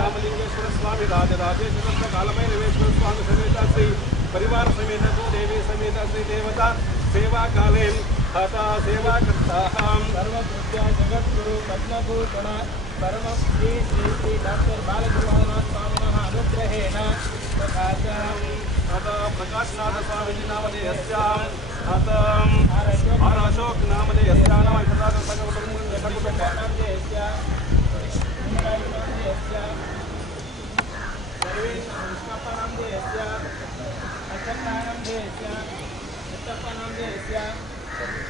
रामलिंगेश्वर स्वामी राजराजेश्वर कालभैरवेश्वर स्वामी समेत श्री परिवार समेत देवी समेत श्री देवता सेवा काले हता सेवा कर्ताहं सर्वभूत्या जगद्गुरु पद्मभूषण परम श्री श्री श्री डॉक्टर बालगोपालनाथ स्वामिनः अनुग्रहेण तथा च प्रकाशनाथ स्वामी नामधेयस्यां आर अशोक नामधेयस्यां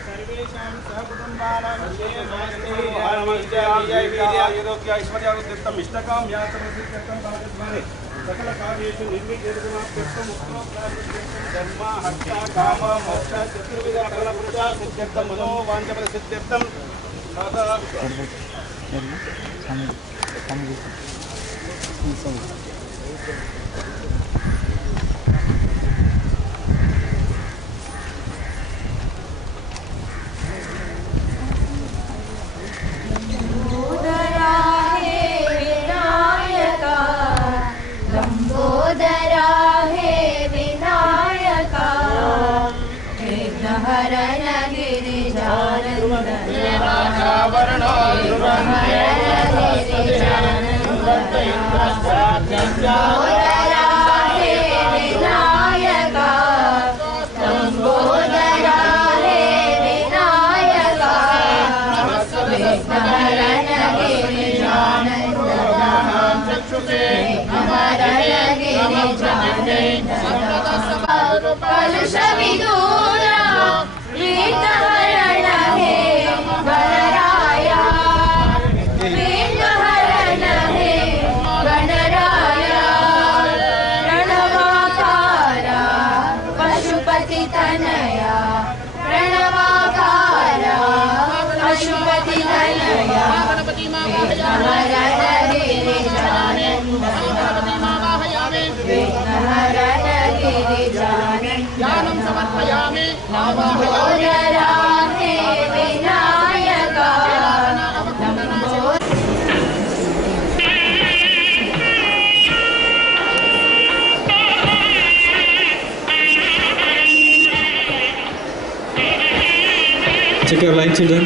सर्वेषां सहकुटुम्बानां ऐश्वर्यावृद्धिर्थम् इष्टकाम्यार्थं सकलकार्येषु निर्विघ्नमाप्त्यर्थम् जन्म हत्या काम मोक्ष चतुर्विधफलप्रदासिद्ध्यर्थं मनोवाञ्छप्रसिद्ध्यर्थं Check your line, children.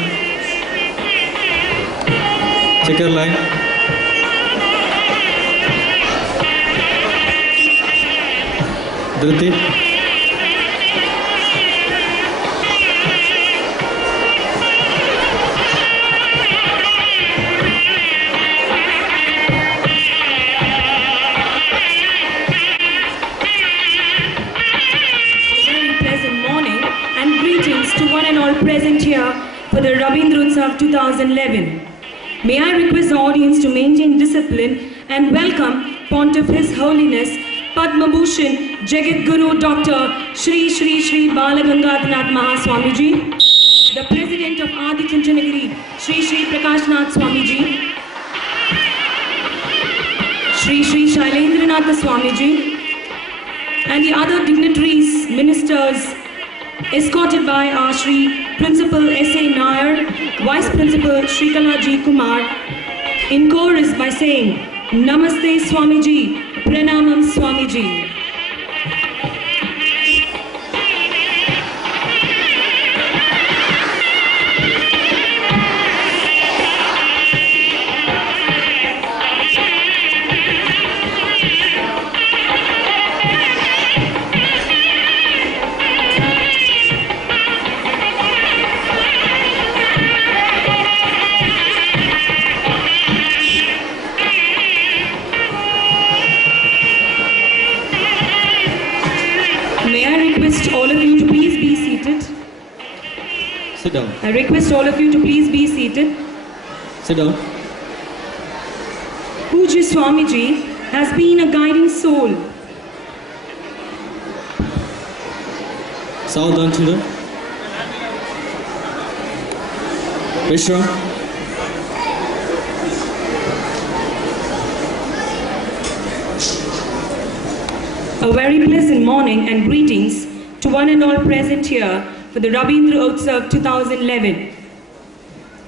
Check your line. Dhruti. Present here for the Rabindra Utsav 2011. May I request the audience to maintain discipline and welcome Pontiff His Holiness Padma Bhushan Jagat Guru Dr. Shri Shri Shri Balagangadhanath Mahaswamiji, the President of Adi Chunchanagiri Shri Shri Prakashnath Swamiji, Shri Shri Shailendranath Swamiji, and the other dignitaries, ministers, escorted by our Shri Principal S.A. Nair, Vice Principal Shri Kalaji Kumar, in chorus by saying, Namaste Swamiji, Pranamam Swamiji. Sit down. I request all of you to please be seated. Sit down. Pujya Swamiji has been a guiding soul. Saudhan, children. Vishram. A very pleasant morning and greetings to one and all present here for the Rabindra Utsav 2011.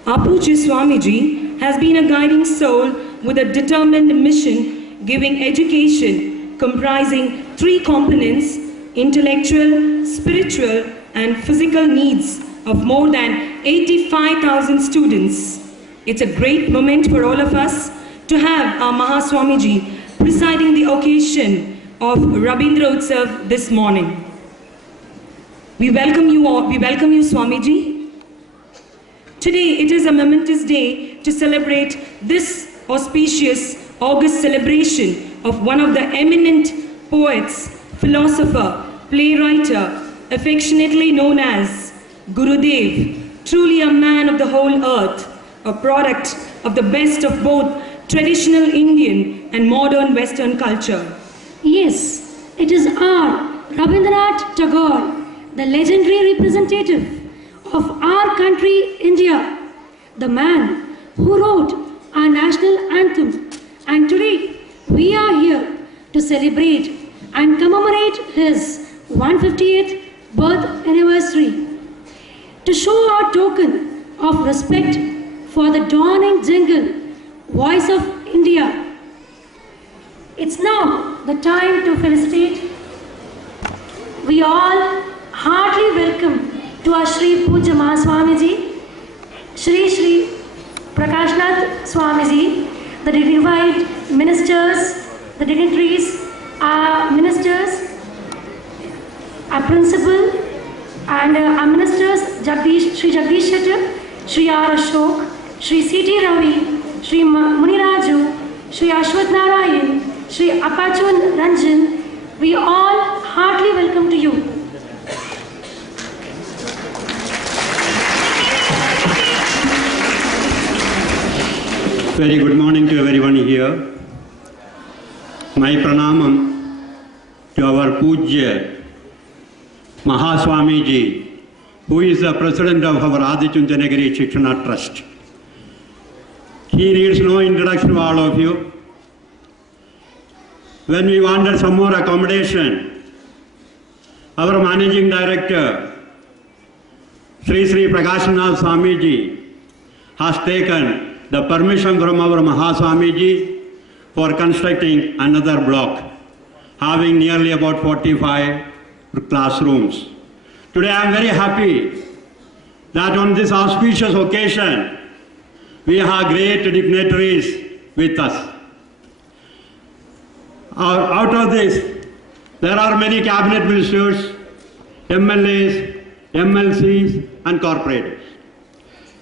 Our Pujya Swamiji has been a guiding soul with a determined mission, giving education comprising 3 components: intellectual, spiritual, and physical needs of more than 85,000 students. It's a great moment for all of us to have our Mahaswamiji presiding the occasion of Rabindra Utsav this morning. We welcome you all, we welcome you, Swamiji. Today it is a momentous day to celebrate this auspicious August celebration of one of the eminent poets, philosopher, playwright, affectionately known as Gurudev, truly a man of the whole earth, a product of the best of both traditional Indian and modern Western culture. Yes, it is our Rabindranath Tagore, the legendary representative of our country, India, the man who wrote our national anthem. And today we are here to celebrate and commemorate his 150th birth anniversary, to show our token of respect for the dawning jingle, Voice of India. It's now the time to felicitate. We all heartily welcome to our Shri Puja Mahaswamiji, Shri Prakashnath Swamiji, the dignified ministers, the dignitaries, our ministers, our principal, and our ministers, Shri Jagdish Shetty, Shri R. Ashok, Shri C.T. Ravi, Shri Muniraju, Shri Ashwath Narayan, Shri Apachun Ranjan. We all heartily welcome to you. Very good morning to everyone here. My pranamam to our Pujya Mahaswamiji, who is the president of our Adi Chunjanagiri Shikshana Trust. He needs no introduction to all of you. When we wanted some more accommodation, our managing director, Shri Prakashnath Swamiji, has taken the permission from our Mahaswamiji for constructing another block, having nearly about 45 classrooms. Today I am very happy that on this auspicious occasion, we have great dignitaries with us. Out of this, there are many cabinet ministers, MLAs, MLCs, and corporators.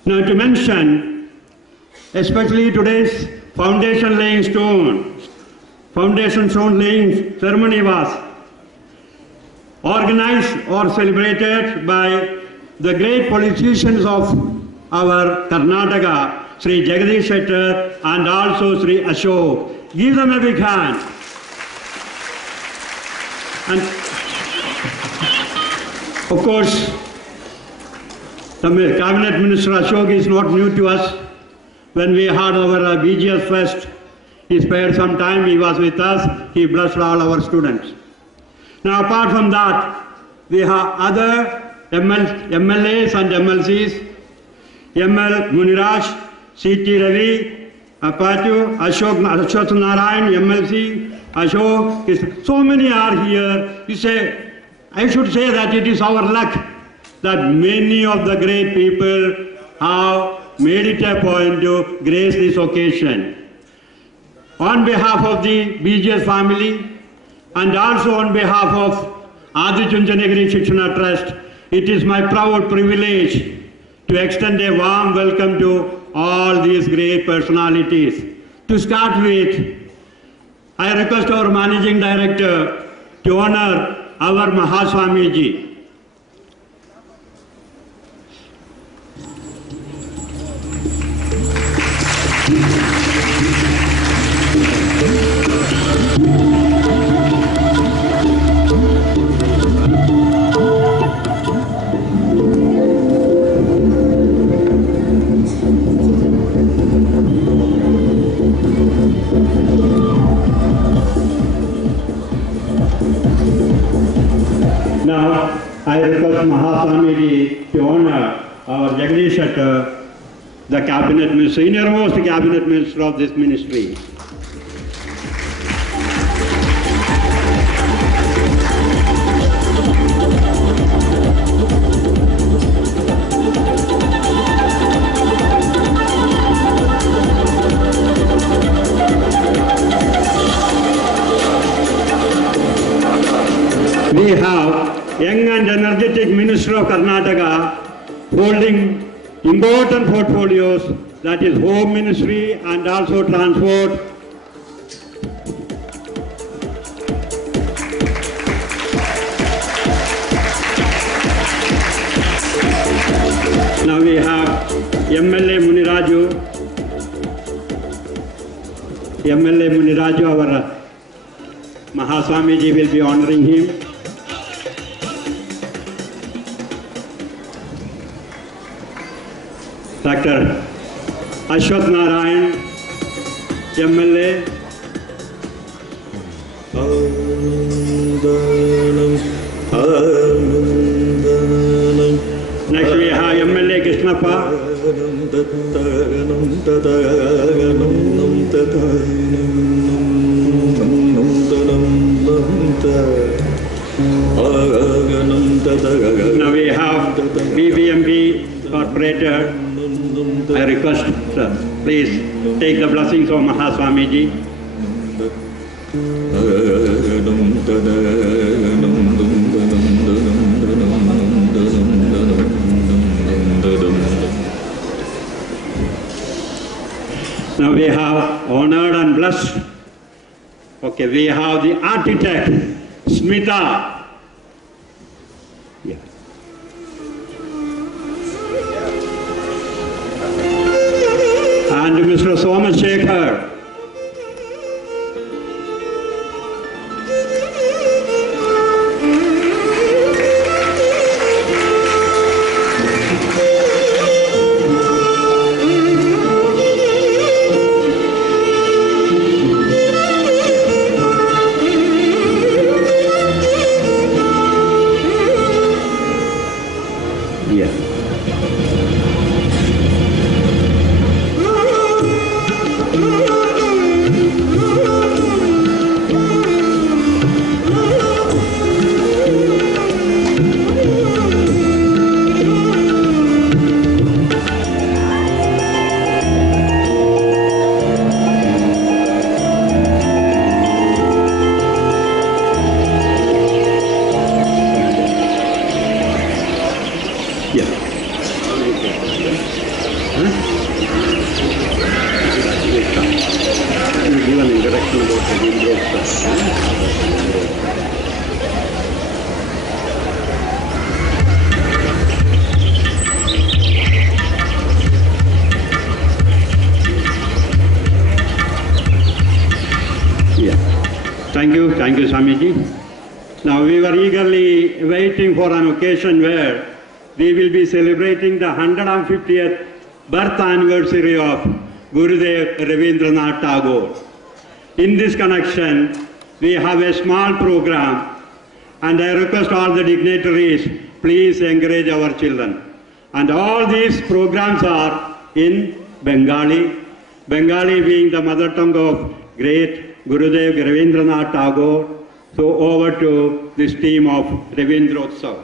Now to mention, especially today's foundation stone laying ceremony was organized or celebrated by the great politicians of our Karnataka, Sri Jagdish Shetty and also Sri Ashok. Give them a big hand. And of course, the Cabinet Minister Ashok is not new to us. When we had our BGS Fest, he spared some time, he was with us, he blessed all our students. Now apart from that, we have other MLAs and MLCs, ML Muniraj, C.T. Ravi, Apachu, Ashwath Narayan, MLC, Ashok, so many are here. I should say that it is our luck that many of the great people have made it a point to grace this occasion. On behalf of the BGS family and also on behalf of Adi Chunjanagiri Shikshana Trust, it is my proud privilege to extend a warm welcome to all these great personalities. To start with, I request our Managing Director to honor our Mahaswamiji. Now, I request Mahaswamiji to honor our Jagdish Shetty the cabinet minister, senior-most cabinet minister of this ministry. We have young and energetic Minister of Karnataka holding important portfolios, that is Home Ministry and also Transport. Now we have MLA Muniraju, our Mahaswamiji will be honoring him. Dr. Ashwath Narayan, MLA. Next we have MLA Krishnappa. Now we have BBMP Corporator. I request, sir, please take the blessings of Mahaswamiji. Now we have honored and blessed. Okay, we have the architect, Smita. Yeah. And Mr. Somashekhar. Thank you, Swamiji. Now we were eagerly waiting for an occasion where we will be celebrating the 150th birth anniversary of Gurudev Rabindranath Tagore. In this connection, we have a small program, and I request all the dignitaries, please encourage our children. And all these programs are in Bengali, Bengali being the mother tongue of great Gurudev Rabindranath Tagore. So over to this team of Ravindrotsav.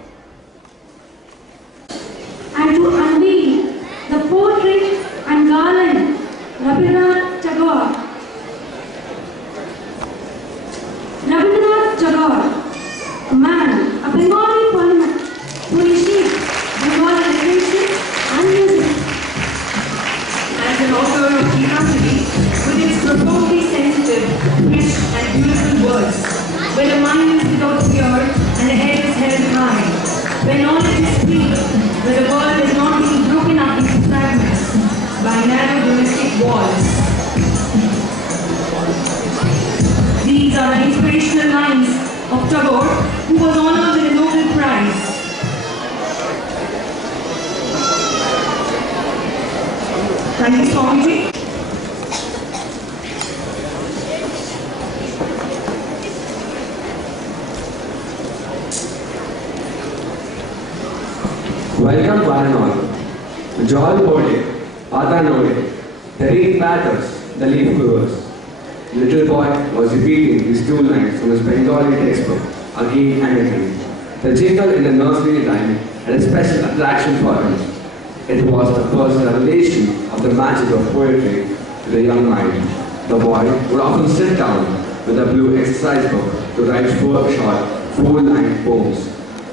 And to unveil the portrait and garland Rabindranath Tagore. Rabindranath Tagore, a man, a Bengali poet who received Bengali literature and music. As an author of Gita, with its profoundly sensitive, rich and beautiful words, where the mind is without fear and the head is held high, where knowledge is free, where the world is not being broken up into fragments by narrow domestic walls. These are the inspirational lines of Tagore, who was honored with a Nobel Prize. Thank you, Swamiji. Welcome one and all. Joy Bode, Ata Noe, the rain batters, the leaf quivers. The little boy was repeating these two lines from his Bengali textbook again and again. The jingle in the nursery rhyme had a special attraction for him. It was the first revelation of the magic of poetry to the young mind. The boy would often sit down with a blue exercise book to write short, 4-line poems.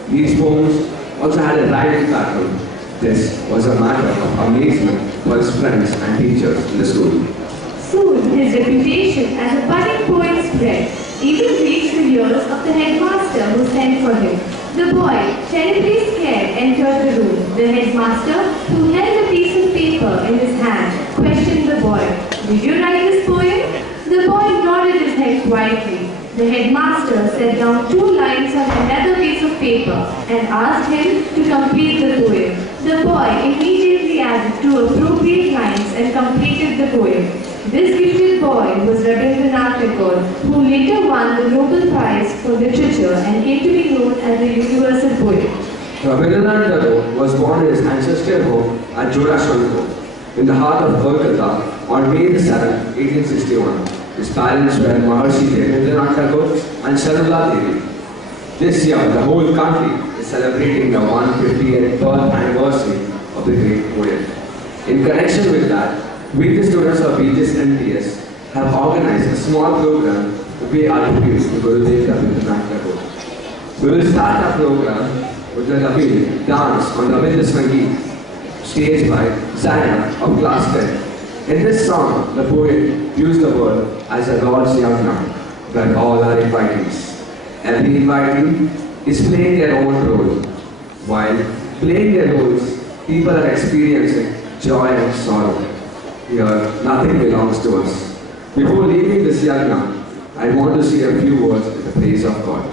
These poems also had a rhyming pattern. This was a matter of amazement for his friends and teachers in the school. Soon his reputation as a budding poet spread, even reached the ears of the headmaster who sent for him. The boy, terribly scared, entered the room. The headmaster, who held a piece of paper in his hand, questioned the boy. "Did you write this poem?" The boy nodded his head quietly. The headmaster set down 2 lines on another piece of paper and asked him to complete the poem. The boy immediately added 2 appropriate lines and completed the poem. This gifted boy was Rabindranath Tagore, who later won the Nobel Prize for Literature and came to be known as the universal poet. Rabindranath Tagore was born in his ancestral home at Jodhpur, in the heart of Kolkata, on May 7, 1861. His parents were Maharshi Rabindranath Tagore and Sharmila Devi. This year, the whole country is celebrating the 150th birth anniversary of the great poet. In connection with that, we, the students of BGS MTS, have organized a small program to pay our tribute to Gurudev Rabindranath Tagore. We will start our program with the Rabin dance on Rabindra Sangeet, staged by Zaina of class 10. In this song, the poet used the word as a Lord's Yagna, where all are invitees. Every invitee is playing their own role. While playing their roles, people are experiencing joy and sorrow. Here, nothing belongs to us. Before leaving this yagna, I want to say a few words in the praise of God.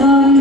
Ram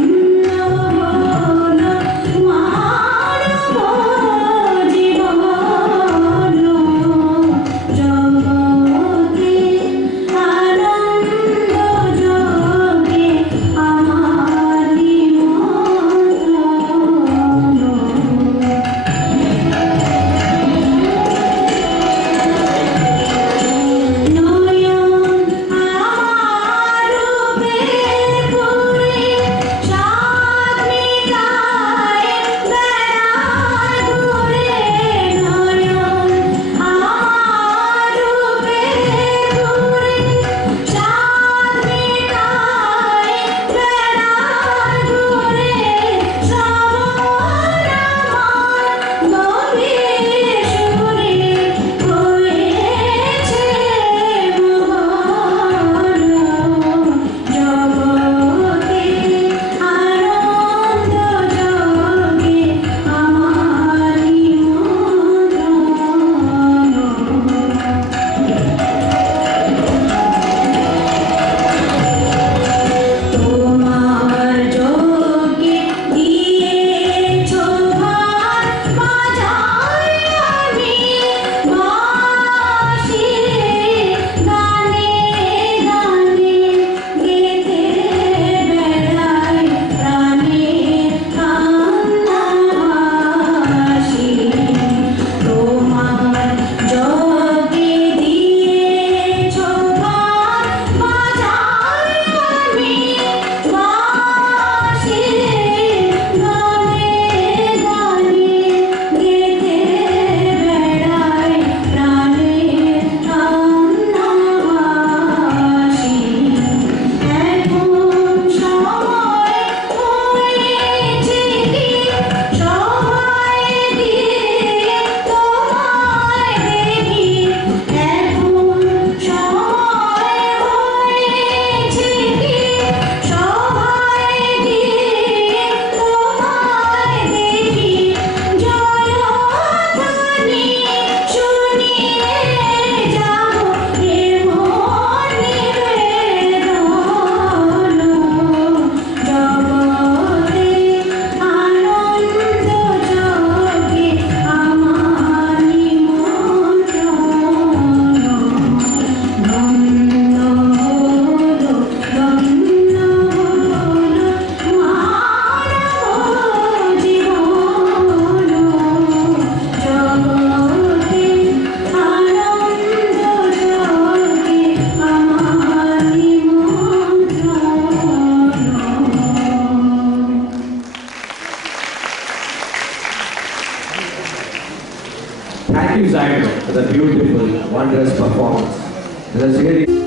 the beautiful, wondrous performance. It was really